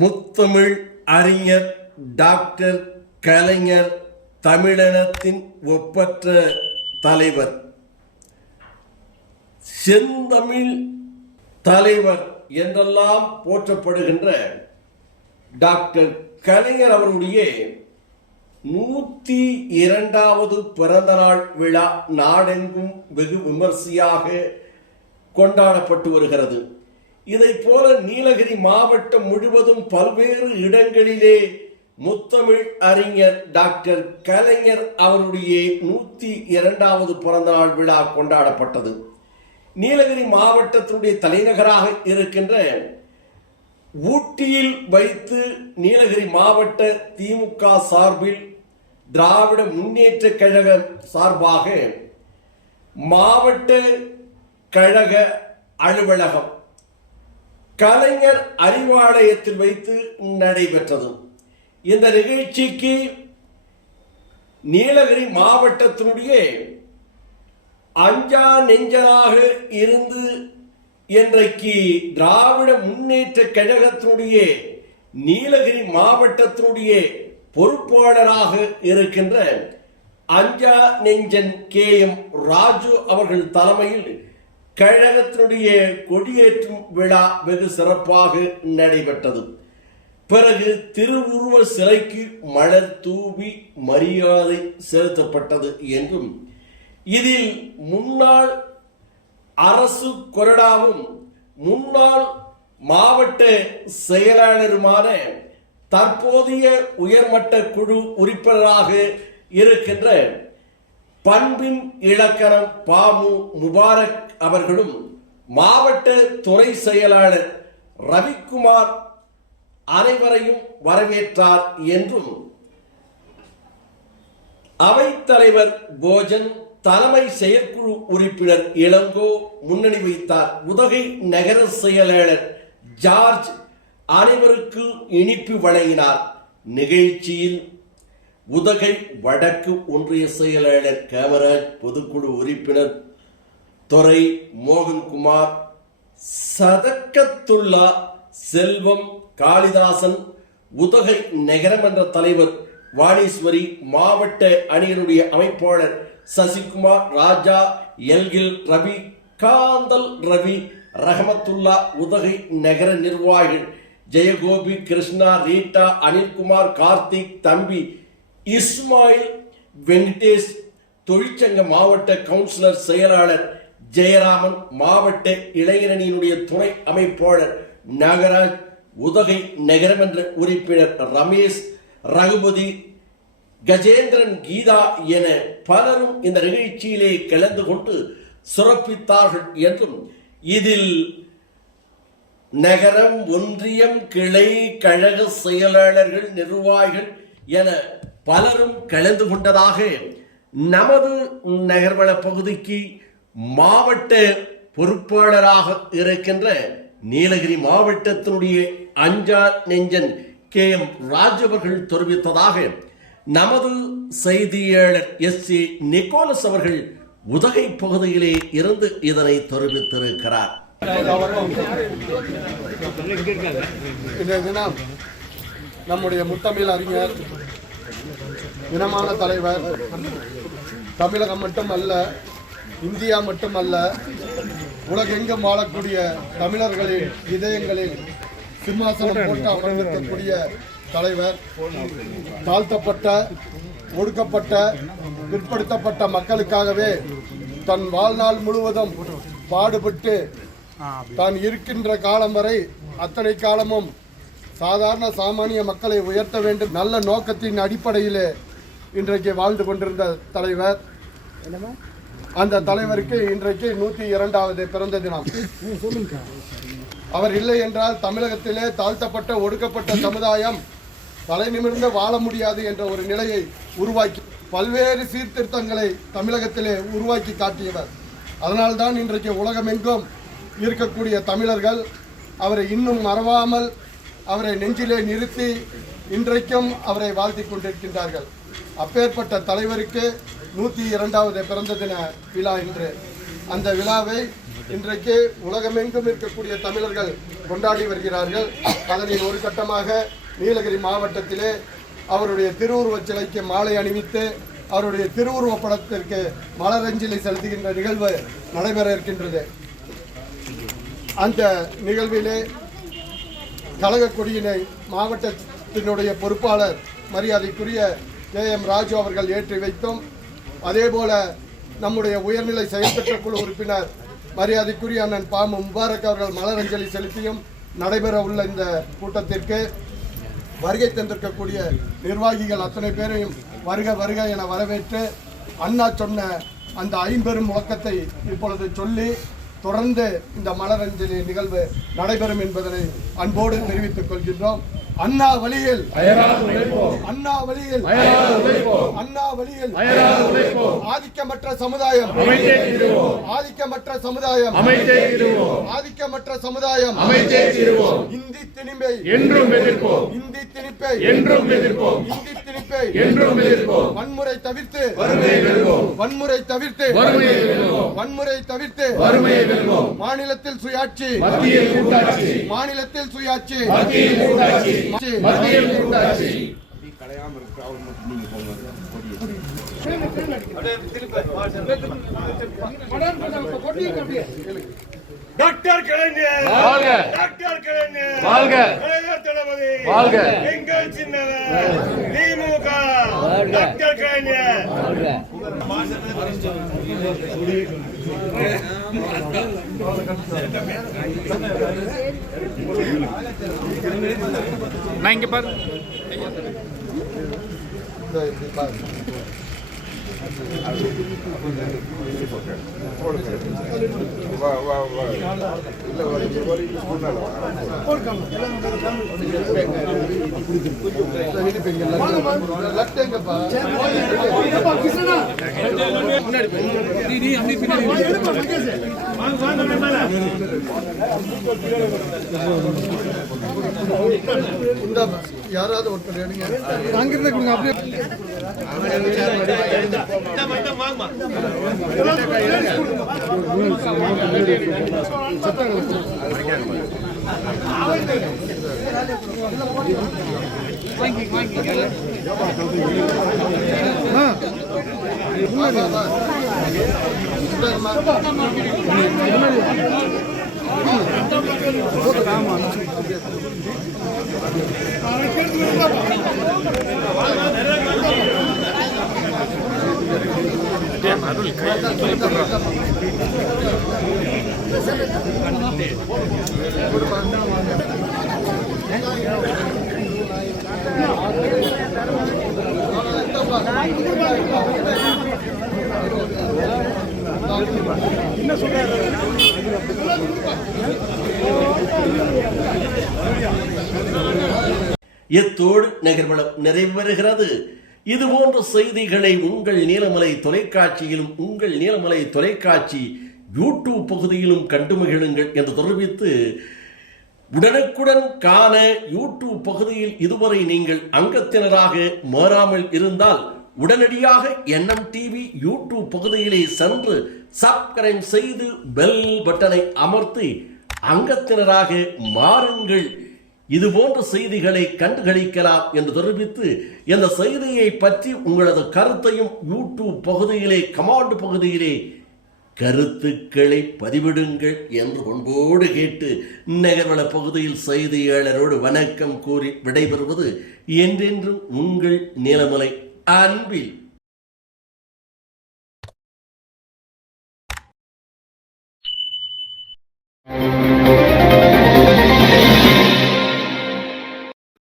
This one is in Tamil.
முத்தமிழ் அறிஞர் டாக்டர் கலைஞர் தமிழினத்தின் ஒப்பற்ற தலைவர், செந்தமிழ் தலைவர் என்றெல்லாம் போற்றப்படுகின்ற டாக்டர் கலைஞர் அவருடைய 102வது பிறந்தநாள் விழா நாடெங்கும் வெகு விமர்சையாக கொண்டாடப்பட்டு வருகிறது. இதை போல நீலகிரி மாவட்டம் முழுவதும் பல்வேறு இடங்களிலே முத்தமிழ் அறிஞர் டாக்டர் கலைஞர் அவருடைய 102வது பிறந்தநாள் விழா கொண்டாடப்பட்டது. நீலகிரி மாவட்டத்தினுடைய தலைநகராக இருக்கின்ற ஊட்டியில் வைத்து நீலகிரி மாவட்ட திமுக சார்பில் திராவிட முன்னேற்ற கழகம் சார்பாக மாவட்ட கழக அலுவலகம் கலைஞர் அறிவாலயத்தில் வைத்து நடைபெற்றது. இந்த நிகழ்ச்சிக்கு நீலகிரி மாவட்டத்தினுடைய அஞ்சா நெஞ்சலாக இருந்து இன்றைக்கு திராவிட முன்னேற்ற கழகத்தினுடைய நீலகிரி மாவட்டத்தினுடைய பொறுப்பாளராக இருக்கின்ற அஞ்சா நெஞ்சன் KM ராஜு அவர்கள் தலைமையில் கழகத்தினுடைய கொடியேற்றும் விழா வெகு சிறப்பாக நடைபெற்றது. பிறகு திருவுருவ சிலைக்கு மலர் தூவி மரியாதை செலுத்தப்பட்டது என்றும் இதில் முன்னாள் அரசு கொறடாவும் முன்னாள் மாவட்ட செயலாளருமான தற்போதைய உயர்மட்ட குழு உறுப்பினராக இருக்கின்ற பண்பின் இலக்கணம் பாமு முபாரக் அவர்களும் மாவட்ட துணை செயலாளர் ரவிக்குமார் அனைவரையும் வரவேற்றார் என்றும் அவைத்தலைவர் போஜன் தலைமை செயற்குழு உறுப்பினர் இளங்கோ முன்னணி வைத்தார். உதகை நகர செயலாளர் ஜார்ஜ் அனைவருக்கும் இனிப்பு வழங்கினார். நிகழ்ச்சியில் உதகை வடக்கு ஒன்றிய செயலாளர் காமராஜ், பொதுக்குழு உறுப்பினர் துரை மோகன்குமார், சதக்கத்துல்லா செல்வம், காளிதாசன், உதகை நகரமன்ற தலைவர் வாணீஸ்வரி, மாவட்ட அணியினுடைய அமைப்பாளர் சசிகுமார், ராஜா, எல்கில் ரவி, காந்தல் ரவி, ரஹமத்துல்லா, உதகை நகர நிர்வாகிகள் ஜெயகோபி, கிருஷ்ணா, ரீட்டா, அனில்குமார், கார்த்திக், தம்பி, இஸ்மாயில், வெங்கடேஷ், தொழிற்சங்க மாவட்ட கவுன்சிலர் செயலாளர் ஜெயராமன், மாவட்ட இளைஞரணியினுடைய துணை அமைப்பாளர் நாகராஜ், உதகை நகரமன்ற உறுப்பினர் ரமேஷ், ரகுபதி, கஜேந்திரன், கீதா என பலரும் இந்த நிகழ்ச்சியிலே கலந்து கொண்டு சிறப்பித்தார்கள் என்றும் இதில் நகரம், ஒன்றியம், கிளை, கழக செயலாளர்கள், நிர்வாகிகள் என பலரும் கலந்து கொண்டதாக நமது நகர்வள பகுதிக்கு மாவட்ட பொறுப்பாளராக இருக்கின்ற நீலகிரி மாவட்டத்தினுடைய அஞ்சா நெஞ்சன் KM ராஜு அவர்கள் தெரிவித்ததாக நமது செய்தியாளர் SC நிக்கோலஸ் அவர்கள் உதகை பகுதியிலே இருந்து இதனை தெரிவித்திருக்கிறார். இன்றைய தினம் நம்முடைய முத்தமிழ் அறிஞர், இனமான தலைவர், தமிழகம் மட்டுமல்ல, இந்தியா மட்டுமல்ல, உலகெங்கும் வாழக்கூடிய தமிழர்களின் இதயங்களில் சிம்மாசனம் போட்டு அமர்ந்திருக்கக்கூடிய தலைவர், தாழ்த்தப்பட்ட, ஒடுக்கப்பட்ட, பிற்படுத்தப்பட்ட மக்களுக்காகவே தன் வாழ்நாள் முழுவதும் பாடுபட்டு தான் இருக்கின்ற காலம் வரை அத்தனை காலமும் சாதாரண சாமானிய மக்களை உயர்த்த வேண்டும் நல்ல நோக்கத்தின் அடிப்படையிலே இன்றைக்கு வாழ்ந்து கொண்டிருந்த தலைவர். அந்த தலைவருக்கு இன்றைக்கு 102வது பிறந்த தினம். அவர் இல்லை என்றால் தமிழகத்திலே தாழ்த்தப்பட்ட, ஒடுக்கப்பட்ட சமுதாயம் தலை நிமிர்ந்து வாழ முடியாது என்ற ஒரு நிலையை உருவாக்கி பல்வேறு சீர்திருத்தங்களை தமிழகத்திலே உருவாக்கி காட்டியவர். அதனால்தான் இன்றைக்கு உலகமெங்கும் இருக்கக்கூடிய தமிழர்கள் அவரை இன்னும் மறவாமல் அவரை நெஞ்சிலே நிறுத்தி இன்றைக்கும் அவரை வாழ்த்தி கொண்டிருக்கின்றார்கள். அப்பேற்பட்ட தலைவருக்கு 102வது பிறந்த தின விழா இன்று. அந்த விழாவை இன்றைக்கு உலகமெங்கும் இருக்கக்கூடிய தமிழர்கள் கொண்டாடி வருகிறார்கள். அதனில் ஒரு கட்டமாக நீலகிரி மாவட்டத்திலே அவருடைய திருவுருவச் சிலைக்கு மாலை அணிவித்து அவருடைய திருவுருவ படத்திற்கு மலரஞ்சலி செலுத்துகின்ற நிகழ்வு நடைபெற இருக்கின்றது. அந்த நிகழ்விலே கழக கொடியினை மாவட்டத்தினுடைய பொறுப்பாளர் மரியாதைக்குரிய KM ராஜு அவர்கள் ஏற்றி வைத்தோம். அதேபோல நம்முடைய உயர்நிலை செயல்பற்ற குழு உறுப்பினர் மரியாதைக்குரிய அண்ணன் பாமு முபாரக் அவர்கள் மலரஞ்சலி செலுத்தியும் நடைபெற உள்ள இந்த கூட்டத்திற்கு வருகை தந்திருக்கக்கூடிய நிர்வாகிகள் அத்தனை பேரையும் வருக வருக என வரவேற்று அண்ணா சொன்ன அந்த ஐம்பெரும் முழக்கத்தை இப்பொழுது சொல்லி தொடர்ந்து இந்த மலரஞ்சலி நிகழ்வு நடைபெறும் என்பதனை அன்போடு தெரிவித்துக் கொள்கின்றோம். அண்ணா வழியில் அண்ணா வழியில் அண்ணா வழியில் ஆதிக்கமற்ற சமுதாயம் ஆதிக்கமற்ற சமுதாயம் ஆதிக்கமற்ற சமுதாயம் இந்தி திணிப்பை என்றும் எதிர்ப்போம் இந்தி திணிப்பை என்றும் எதிர்ப்போம் இந்தி திணிப்பை என்றும் எதிர்ப்போம் வன்முறை தவிர்த்து வன்முறை தவிர்த்து வன்முறை தவிர்த்து மாநிலத்தில் சுயாட்சி மாநிலத்தில் சுயாட்சி டாக்டர் கலைஞர் வாழ்க டாக்டர் கலைஞர் வாழ்க கலைஞர் தளபதி வாழ்க எங்கள் சின்னம் திமுக டாக்டர் கலைஞர் வாழ்க நான் இங்க பாரு யாராவது ஒருத்தர் எடுங்க அங்கிருந்தே கொடுங்க அப்படியே இத்தோடு நிகழ்வளம் நிறைவு பெறுகிறது. இதுபோன்ற செய்திகளை உங்கள் நீலமலை தொலைக்காட்சியிலும் உங்கள் நீலமலை தொலைக்காட்சி யூடியூப் பகுதியிலும் கண்டு மகிழுங்கள் என்று தெரிவித்து, உடனுக்குடன் காண யூடியூப் பகுதியில் இதுவரை நீங்கள் அங்கத்தினராக மாறாமல் இருந்தால் உடனடியாக NMTV யூடியூப் பகுதியிலே சென்று சப்ஸ்கிரைப் செய்து பெல் பட்டனை அமர்த்தி அங்கத்தினராக மாறுங்கள். இதுபோன்ற செய்திகளை கண்டுகளிக்கலாம் என்று தெரிவித்து, இந்த செய்தியை பற்றி உங்களது கருத்தையும் யூடியூப் பகுதியிலே கமெண்ட் பகுதியிலே கருத்துக்களை பதிவிடுங்கள் என்று அன்போடு கேட்டு, நகர்வள பகுதியில் செய்தியாளரோடு வணக்கம் கூறி விடைபெறுவது என்றென்றும் உங்கள் நீலமலை அன்பில்